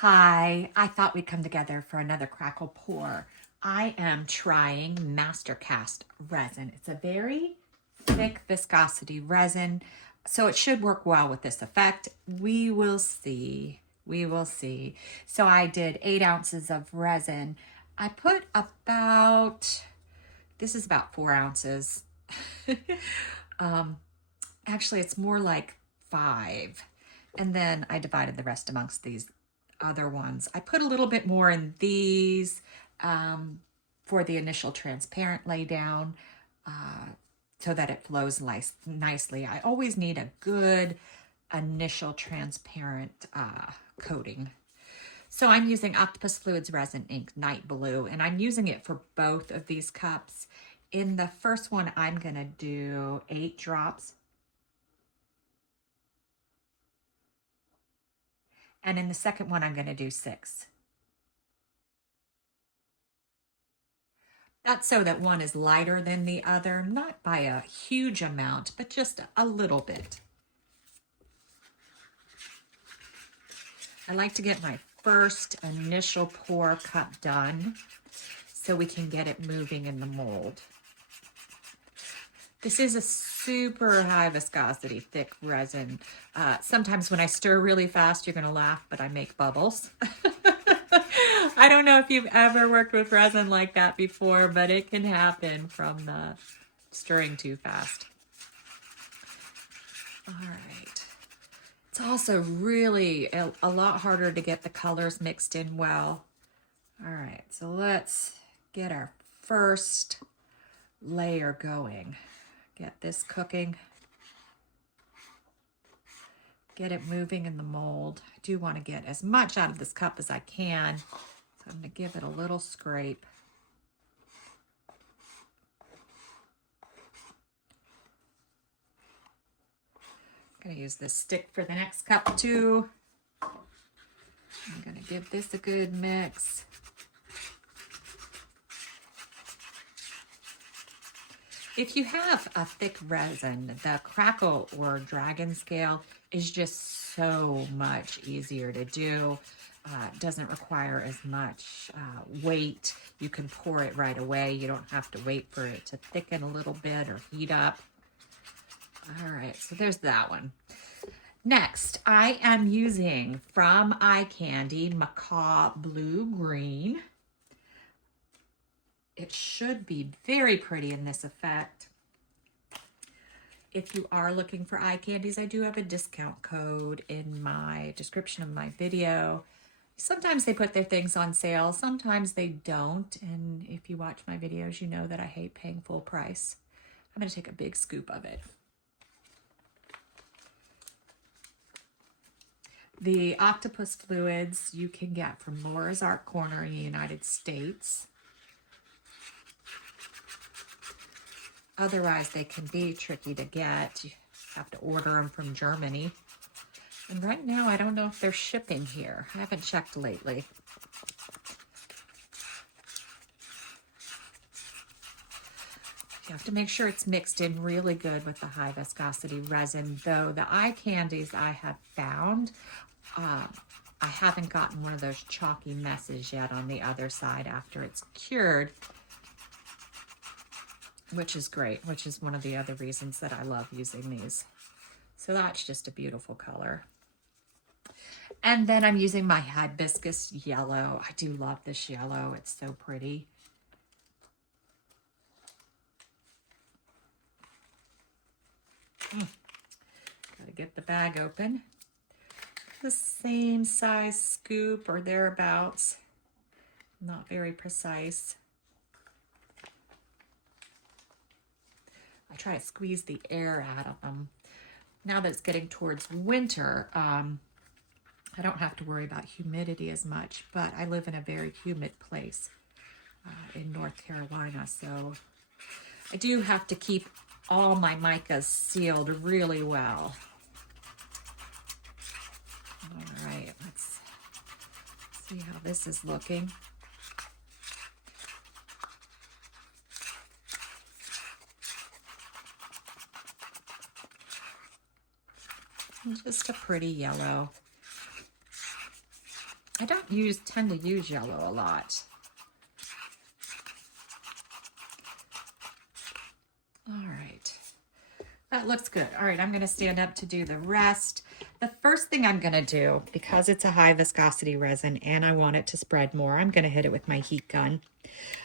Hi, I thought we'd come together for another Crackle pour. I am trying Mastercast resin. It's a very thick viscosity resin, so it should work well with this effect. We will see. We will see. So I did 8 ounces of resin. I put about, this is about 4 ounces. Actually, it's more like 5. And then I divided the rest amongst these other ones. I put a little bit more in these for the initial transparent lay down so that it flows nicely. I always need a good initial transparent coating. So I'm using Octopus Fluids Resin Ink Night Blue, and I'm using it for both of these cups. In the first one, I'm going to do 8 drops. And in the second one, I'm going to do 6. That's so that one is lighter than the other, not by a huge amount, but just a little bit. I like to get my first initial pour cup done so we can get it moving in the mold. This is a super high viscosity, thick resin. Sometimes when I stir really fast, you're going to laugh, but I make bubbles. I don't know if you've ever worked with resin like that before, but it can happen from the stirring too fast. All right. It's also really a lot harder to get the colors mixed in well. All right, so let's get our first layer going. Get this cooking. Get it moving in the mold. I do want to get as much out of this cup as I can. So I'm going to give it a little scrape. I'm going to use this stick for the next cup too. I'm going to give this a good mix. If you have a thick resin, the Crackle or Dragon scale is just so much easier to do. Doesn't require as much weight. You can pour it right away. You don't have to wait for it to thicken a little bit or heat up. All right, so there's that one. Next, I am using from Eye Candy Macaw Blue Green. It should be very pretty in this effect. If you are looking for eye candies, I do have a discount code in my description of my video. Sometimes they put their things on sale, sometimes they don't. And if you watch my videos, you know that I hate paying full price. I'm going to take a big scoop of it. The Octopus Fluids you can get from Laura's Art Corner in the United States. Otherwise, they can be tricky to get. You have to order them from Germany. And right now, I don't know if they're shipping here. I haven't checked lately. You have to make sure it's mixed in really good with the high viscosity resin, though the eye candies I have found, I haven't gotten one of those chalky messes yet on the other side after it's cured, which is great, which is one of the other reasons that I love using these. So that's just a beautiful color. And then I'm using my hibiscus yellow. I do love this yellow. It's so pretty. Gotta get the bag open. The same size scoop or thereabouts. Not very precise. I try to squeeze the air out of them. Now that it's getting towards winter, I don't have to worry about humidity as much, but I live in a very humid place in North Carolina, so I do have to keep all my micas sealed really well. All right, let's see how this is looking. Just a pretty yellow. I don't tend to use yellow a lot. All right. That looks good. All right, I'm going to stand up to do the rest. The first thing I'm going to do, because it's a high viscosity resin and I want it to spread more, I'm going to hit it with my heat gun.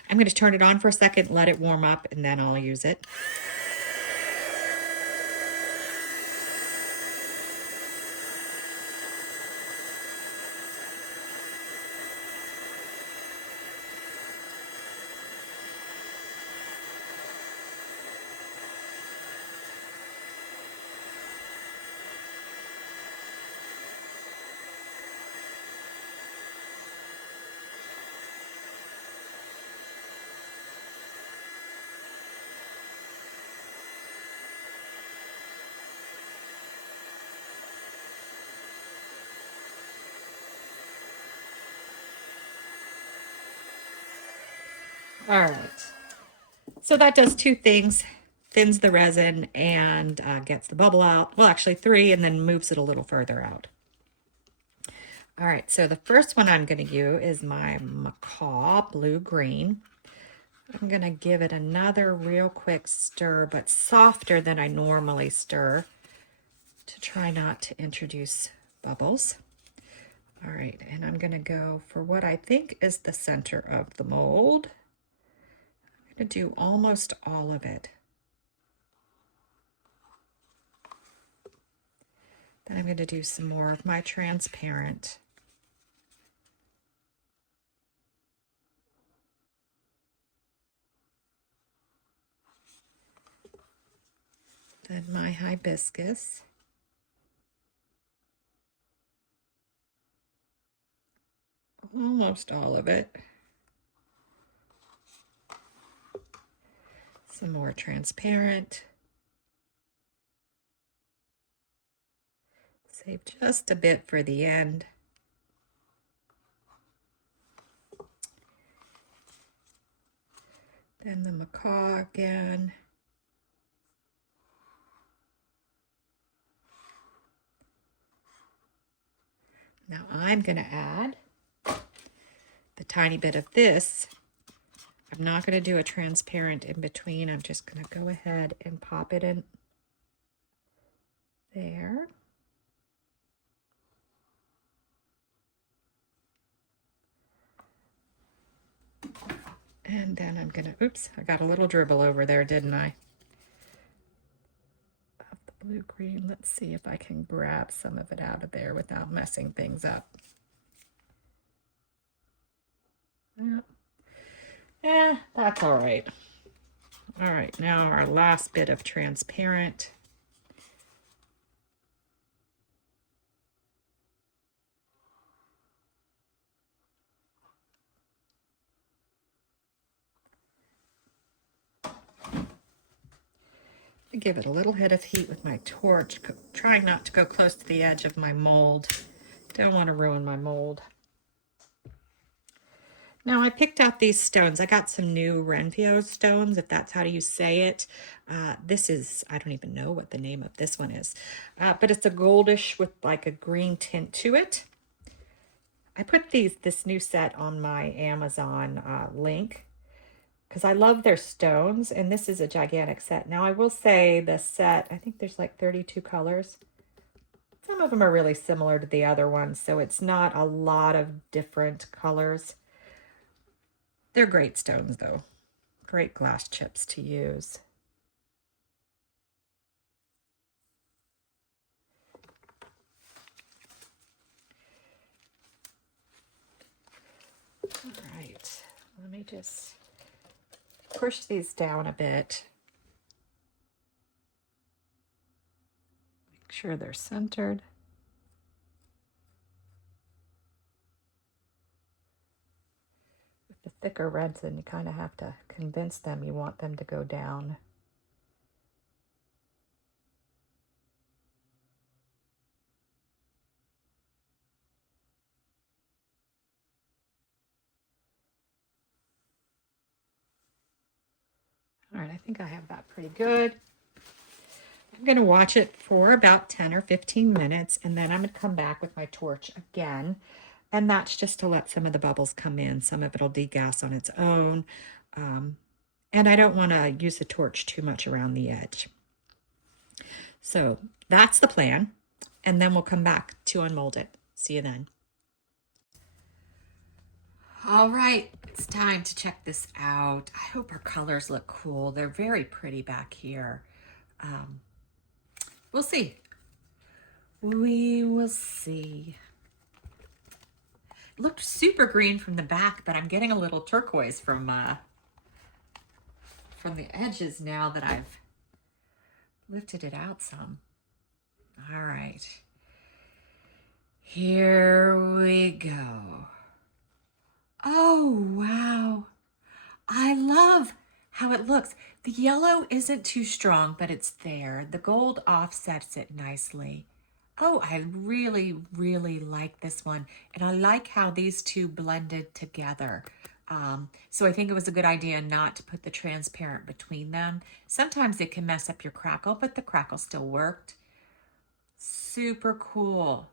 I'm going to turn it on for a second, let it warm up, and then I'll use it. All right. So that does two things. Thins the resin and gets the bubble out. Well, actually three, and then moves it a little further out. All right, so the first one I'm going to use is my macaw blue-green. I'm going to give it another real quick stir, but softer than I normally stir to try not to introduce bubbles. All right, and I'm going to go for what I think is the center of the mold. I'm going to do almost all of it. Then I'm going to do some more of my transparent. Then my hibiscus. Almost all of it. Some more transparent. Save just a bit for the end. Then the macaw again. Now I'm going to add the tiny bit of this. I'm not going to do a transparent in between. I'm just going to go ahead and pop it in there. And then I'm going to, oops, I got a little dribble over there, didn't I? Of the blue-green. Let's see if I can grab some of it out of there without messing things up. Yeah, that's all right. All right, now our last bit of transparent. I give it a little hit of heat with my torch, trying not to go close to the edge of my mold. Don't want to ruin my mold. Now I picked out these stones. I got some new Renfio stones, if that's how you say it. This is, I don't even know what the name of this one is, but it's a goldish with like a green tint to it. I put this new set on my Amazon link because I love their stones, and this is a gigantic set. Now I will say the set, I think there's like 32 colors. Some of them are really similar to the other ones, so it's not a lot of different colors. They're great stones though. Great glass chips to use. All right, let me just push these down a bit. Make sure they're centered. With the thicker resin, you kind of have to convince them you want them to go down. All right, I think I have that pretty good. I'm going to watch it for about 10 or 15 minutes, and then I'm going to come back with my torch again. And that's just to let some of the bubbles come in. Some of it'll degas on its own. And I don't want to use the torch too much around the edge. So that's the plan. And then we'll come back to unmold it. See you then. All right, it's time to check this out. I hope our colors look cool. They're very pretty back here. We'll see. We will see. It looked super green from the back, but I'm getting a little turquoise from the edges now that I've lifted it out some. All right. Here we go. Oh, wow. I love how it looks. The yellow isn't too strong, but it's there. The gold offsets it nicely. Oh, I really, really like this one. And I like how these two blended together. So I think it was a good idea not to put the transparent between them. Sometimes it can mess up your crackle, but the crackle still worked. Super cool.